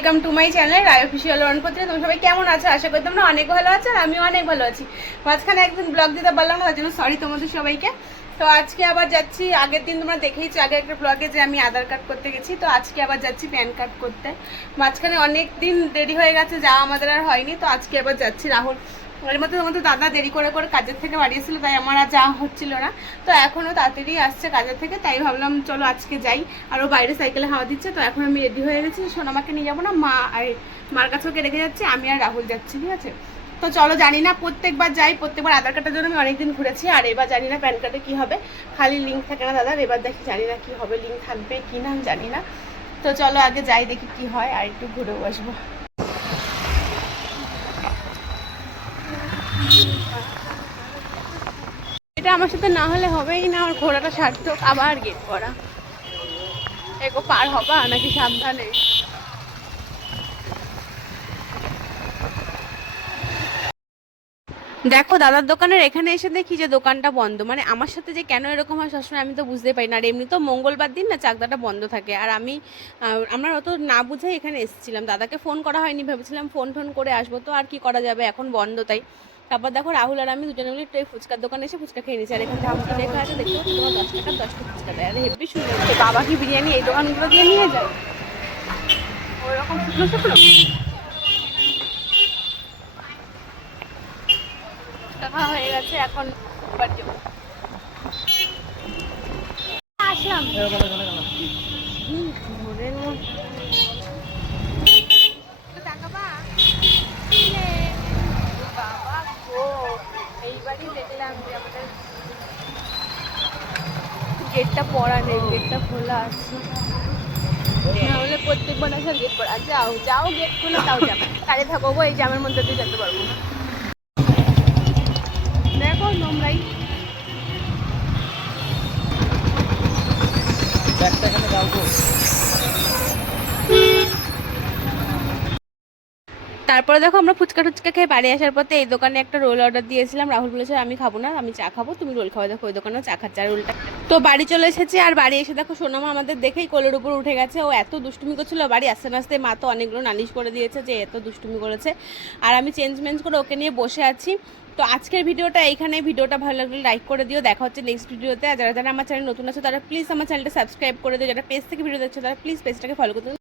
Welcome to my channel Roy official রণপত্রে। তোমরা সবাই কেমন আছো? আশা করি তোমরা অনেক ভালো আছো আর আমিও অনেক ভালো আছি। মাঝখানে একদিন ব্লগ দিতে পারলাম না, তার জন্য সরি তোমাদের সবাইকে। তো আজকে আবার যাচ্ছি, আগের দিন তোমরা দেখেইছো আগের একটা ব্লগে যে আমি আধার কার্ড করতে গেছি, তো আজকে আবার যাচ্ছি প্যান কার্ড করতে। মাঝখানে অনেক দিন দেরি হয়ে গেছে, যাওয়া আমাদের আর হয়নি, তো আজকে আবার যাচ্ছি। রাহুল এর মধ্যে তোমাদের দাদা দেরি করে করে কাজের থেকে বাড়িয়েছিল, তাই আমার আর যাওয়া হচ্ছিল না। তো এখনও তাড়াতাড়ি আসছে কাজের থেকে, তাই ভাবলাম চলো আজকে যাই। আর ও বাইরে সাইকেলে হাওয়া দিচ্ছে, তো এখন আমি রেডি হয়ে গেছি। সোনামাকে নিয়ে যাবো না, মা আর মার কাছে ওকে রেখে যাচ্ছি, আমি আর রাহুল যাচ্ছি, ঠিক আছে? তো চলো, জানি না প্রত্যেকবার যাই, প্রত্যেকবার আধার কার্ডের জন্য আমি অনেকদিন ঘুরেছি, আর এবার জানি না প্যান কার্ডে কী হবে। খালি লিঙ্ক থাকে না দাদার, এবার দেখি জানি না কী হবে, লিঙ্ক থাকবে কি না জানি না। তো চলো আগে যাই, দেখি কি হয়, আর একটু ঘুরেও আসবো। এটা আমার সাথে না হলে হবেই না, আমার ঘোড়াটা সার্থক। আবার গেট করা, এগো পার হবা নাকি সাবধানে? দেখো দাদার দোকানের এখানে এসে দেখি যে দোকানটা বন্ধ। মানে আমার সাথে যে কেন এরকম হয় সবসময় আমি তো বুঝতে পারি না। আর এমনি তো মঙ্গলবার দিন না চাকদাটা বন্ধ থাকে, আর আমরা অত না বুঝাই এখানে এসেছিলাম। দাদাকে ফোন করা হয়নি, ভেবেছিলাম ফোন টোন করে আসবো, তো আর কি করা যাবে, এখন বন্ধ তাই। তারপর দেখো রাহুল আর আমি দুজনে মিলে একটু এই ফুচকার দোকানে এসে ফুচকা খেয়ে নিচ্ছি। আর এখানে ঝামকি লেখা আছে, দেখতে পাচ্ছি তোমার 10 টাকার 10টা ফুচকা দেয়। আর হেভি সুন্দর, বাবা কি বিরিয়ানি এই দোকানগুলো দিয়ে নিয়ে যায় ওইরকম শুকনো শুকনো টাকা হয়ে গেছে। এখন এবার যাবো, আসলাম ভোরের মধ্যে। বাবা গো, এইবারই দেখলাম যে আমাদের গেটটা পড়া নেই, গেটটা খোলা আছে। নাহলে প্রত্যেকবার আসার গেট পড়া। যাও যাও, গেট খুলে তাও যাবে, কাজে থাকবো গো, এই জামের মধ্যে দিয়ে যেতে পারবো না। দেখো নোংরাই। তারপরে দেখো আমরা ফুচকা টুচকা খেয়ে বাড়ি আসার পথে এই দোকানে একটা রোল অর্ডার দিয়েছিলাম। রাহুল বলেছে আমি খাবো না, আমি চা খাবো, তুমি রোল খাওয়া। দেখো ওই দোকানে চা খাচ্ছে আর রোলটা। তো বাড়ি চলে এসেছি, আর বাড়ি এসে দেখো সোনামা আমাদের দেখেই কোলের উপর উঠে গেছে। ও এত দুষ্টুমি করছিল, বাড়ি আসতে আসতে মা তো অনেকগুলো নালিশ করে দিয়েছে যে এত দুষ্টুমি করেছে। আর আমি চেঞ্জ করে ওকে নিয়ে বসে আছি। তো আজকের ভিডিওটা এইখানে। ভিডিওটা ভালো লাগলে লাইক করে দিও, দেখা হচ্ছে নেক্সট ভিডিওতে। আর যারা যারা আমার চ্যানেল নতুন আছে তারা প্লিজ আমার চ্যানেলটা সাবস্ক্রাইব করে দিও, যারা পেজ থেকে ভিডিও দেখছো তারা প্লিজ পেজটাকে ফলো করে দিও।